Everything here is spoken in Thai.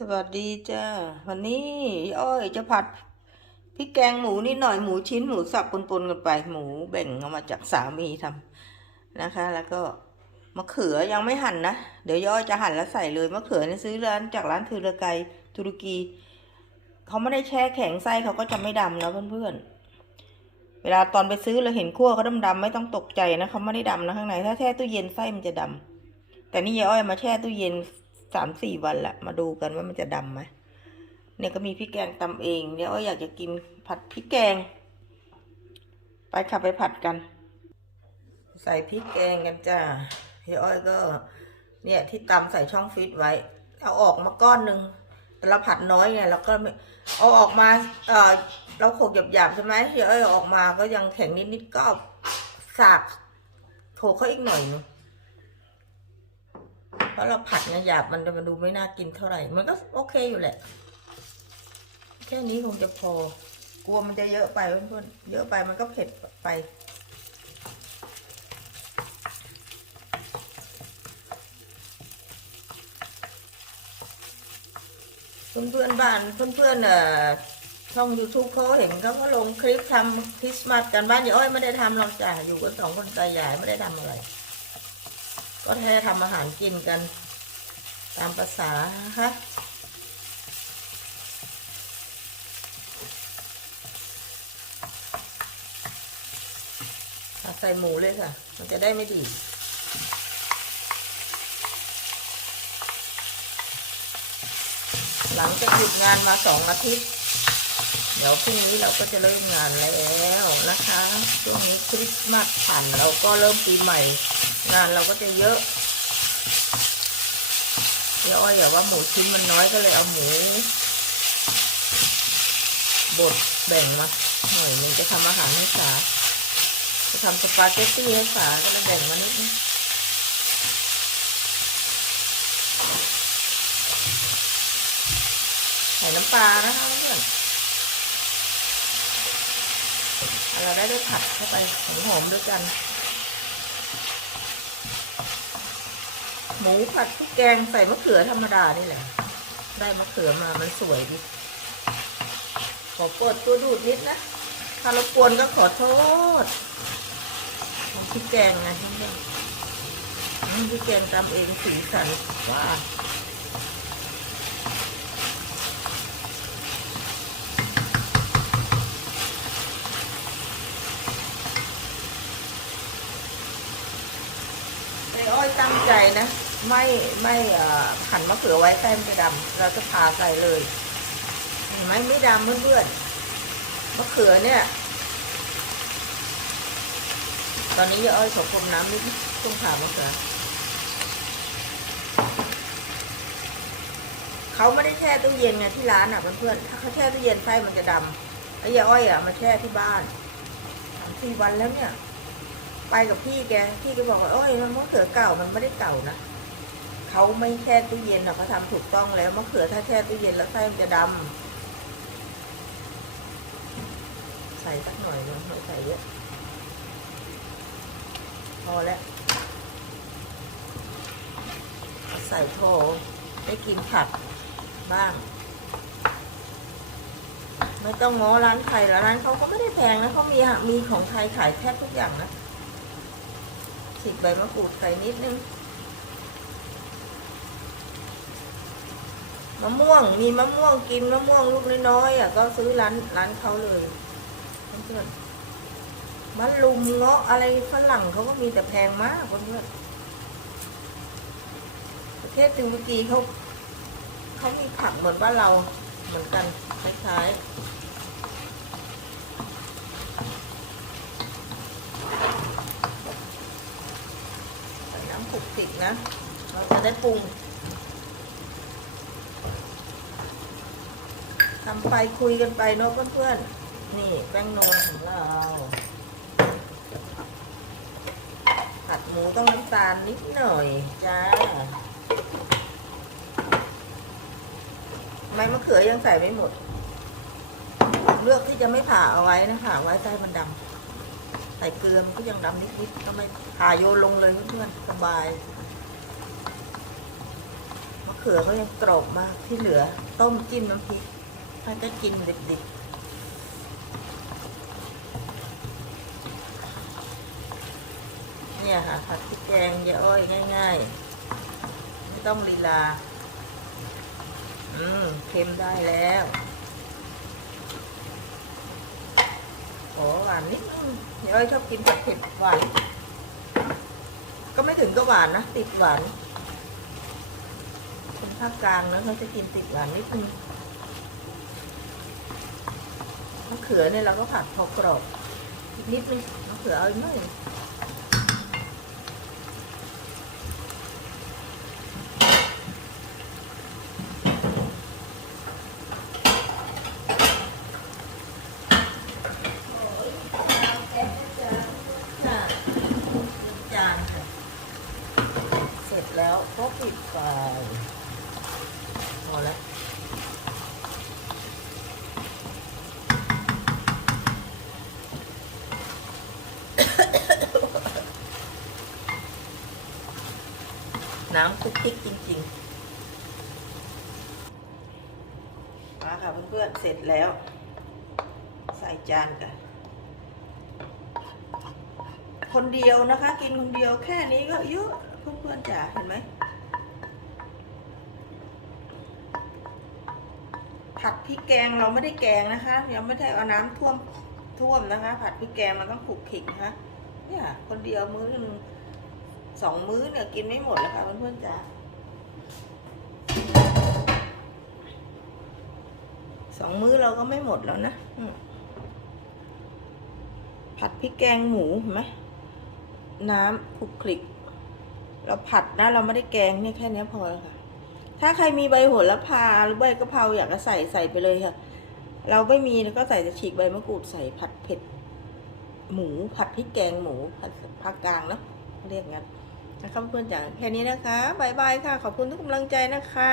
สวัสดีจ้าวันนี้อ้อยจะผัดพริกแกงหมูนิดหน่อยหมูชิ้นหมูสับปนๆกันไปหมูแบ่งเอามาจากสามีทำนะคะ แล้วก็มะเขือยังไม่หั่นนะเดี๋ยวย่อยจะหั่นแล้วใส่เลยมะเขือเนี่ยซื้อร้านจากร้านทูรไกตุรกีเขาไม่ได้แช่แข็งไส้เขาก็จะไม่ดำนะเพื่อนๆเวลาตอนไปซื้อเราเห็นขั้วเขาดำๆไม่ต้องตกใจนะเขาไม่ได้ดำนะข้างในถ้าแช่ตู้เย็นไส้มันจะดำแต่นี่ยายอ้อยมาแช่ตู้เย็น สามสี่วันละมาดูกันว่ามันจะดำไหมเนี่ยก็มีพริกแกงตำเองเดี๋ยวอ้อยอยากจะกินผัดพริกแกง ไปขับไปผัดกัน ใส่พริกแกงกันจ้าเดี๋ยอ้อยก็ เนี่ยที่ตำใส่ช่องฟิตไว้ เอาออกมาก้อนหนึ่งแต่เราผัดน้อยไงเราก็เอาออกมาเออเราโขกหยาบๆใช่ไหมเดี๋ยอ้อยออกมาก็ยังแข็งนิดๆก็สากโขกเขาอีกหน่อยนึง เพราะเราผัดเนี่ยหยาบมันจะมาดูไม่น่ากินเท่าไหร่ มันก็โอเคอยู่แหละ แค่นี้คงจะพอ กลัวมันจะเยอะไปเพื่อนๆเยอะไปมันก็เผ็ดไปเพื่อนๆบ้านเพื่อนๆเอ่อช่อง YouTube เขาเห็นเขาก็ลงคลิปทำคริสต์มาสกันบ้านอย่าอ้อยไม่ได้ทำหรอกจ้ะอยู่กันสองคนตายายไม่ได้ทำอะไร ก็แค่ทำอาหารกินกัน ตามภาษานะคะใส่หมูเลยค่ะ มันจะได้ไม่ดีหลังจากหยุดงานมาสองอาทิตย์ เดี๋ยวพรุ่งนี้เราก็จะเริ่มงานแล้วนะคะ ช่วงนี้คริสต์มาสผ่านเราก็เริ่มปีใหม่ งานเราก็จะเยอะเดี๋ยวอ้อยอย่าว่าหมูชิ้นมันน้อยก็เลยเอาหมูบดแบ่งมาหน่อยหนึงจะทำอาหารให้สาจะทำสปาเกตตี้ให้สาก็จะแบ่งมานิดนึงใส่น้ำปลานะคะเพื่อน เราได้ได้ผัดเข้าไปหอมๆด้วยกัน หมูผัดพริกแกงใส่มะเขือธรรมดานี่แหละ ได้มะเขือมามันสวยดีขอเปิดตัวดูดนิดนะ ถ้ารบกวนก็ขอโทษของพริกแกงนะท่านผู้ชมอืมพริกแกงตำเองสีสันว่า อ้อ้อยตั้งใจนะ ไม่ไม่หั่นมะเขือไว้แป้งจะดำเราจะผ่าใส่เลยเห็นไหมไม่ดำเพื่อนๆมะเขือเนี่ย ตอนนี้ยายอ้อยขอพรมน้ำนิดต้องผ่ามะเขือเขาไม่ได้แช่ตู้เย็นไงที่ร้านอะเพื่อนๆถ้าเขาแช่ตู้เย็นไส้มันจะดำแล้ยาอ้อยอะมาแช่ที่บ้านสามสี่วันแล้วเนี่ย ไปกับพี่แกพี่ก็บอกว่าโอ้ยมะเขือเก่ามันไม่ได้เก่านะเขาไม่แช่ตู้เย็นหรอกเขาทำถูกต้องแล้วมะเขือถ้าแช่ตู้เย็นแล้วไส้มันจะดำใส่สักหน่อยนึงไม่ใส่เยอะพอแล้วใส่โถได้กินผักบ้าง ไม่ต้องง้อร้านใครแล้วร้านเขาก็ไม่ได้แพงนะเขามีมีของไทยขายแทบทุกอย่างนะ ฉีกใบมะกรูดใส่นิดนึงมะม่วงมีมะม่วงกินมะม่วงลูกน้อยๆอะก็ซื้อร้านร้านเขาเลยเพื่อนมะลุมเงาะอะไรฝรั่งเขาก็มีแต่แพงมากเพื่อนประเทศตุรกีเขาเขามีผักเหมือนบ้านเราเหมือนกันคล้ายๆใส่น้ำผุกติกนะ เราจะได้ ปรุงทำไปคุยกันไปเนาะเพื่อนๆ นี่แป้งนวลของเรา ผัดหมูต้องน้ำตาลนิดหน่อย จ้าไม้มะเขือยังใส่ไม่หมด เลือกที่จะไม่ผ่าเอาไว้นะผ่าไว้ใส่มันดำใส่เกลือมันก็ยังดำนิดๆก็ไม่ผ่าโยนลงเลยเพื่อนๆสบาย ขืเขือเขายังกรอบมากที่เหลือ ต้มจิ้มน้ำพริกถ้าจะกินดิบๆเนี่ยค่ะผัดพริกแกงยาอ้อยง่าย ๆ ไม่ต้องลีลา อืมเค็มได้แล้วโอ้หวานนิดนึงยาอ้อยชอบกินเผ็ดหวาน ก็ไม่ถึงก็หวานนะ ติดหวาน ภาคกลางนะเขาจะกินติดหวานนิดนึงมะเขือเนี่ยเราก็ผัดพอกรอบอีกนิดนึงมะเขือเอาอีกหน่อยจานเสร็จแล้วก็ปิดไฟ พอแล้วน้ำคุกคิกจริงๆ มาค่ะเพื่อนๆ เสร็จแล้ว ใส่จานกัน คนเดียวนะคะ กินคนเดียวแค่นี้ก็เยอะเพื่อนๆจ๋าเห็นไหม ผัดพริกแกงเราไม่ได้แกงนะคะ ยังไม่ได้เอาน้ำท่วมท่วมนะคะ ผัดพริกแกงมันต้องขลุกขิกนะคะเนี่ยคนเดียวมื้อหนึ่งสองมื้อเนี่ยกินไม่หมดแล้วค่ะเพื่อนๆจ๋าสองมื้อเราก็ไม่หมดแล้วนะผัดพริกแกงหมูเห็นไหมน้ำคลุกคลิก เราผัดนะเราไม่ได้แกงนี่แค่นี้พอแล้วค่ะ ถ้าใครมีใบโหระพาหรือใบกะเพราอยากจะใส่ใส่ไปเลยค่ะ เราไม่มีแล้วก็ใส่จะฉีกใบมะกรูดใส่ผัดเผ็ด หมูผัดพริกแกงหมูผัดผักกลางเนาะเรียกงั้นนะครับเพื่อนๆจ๋าแค่นี้นะคะบายบายค่ะ ขอบคุณทุกกำลังใจนะคะ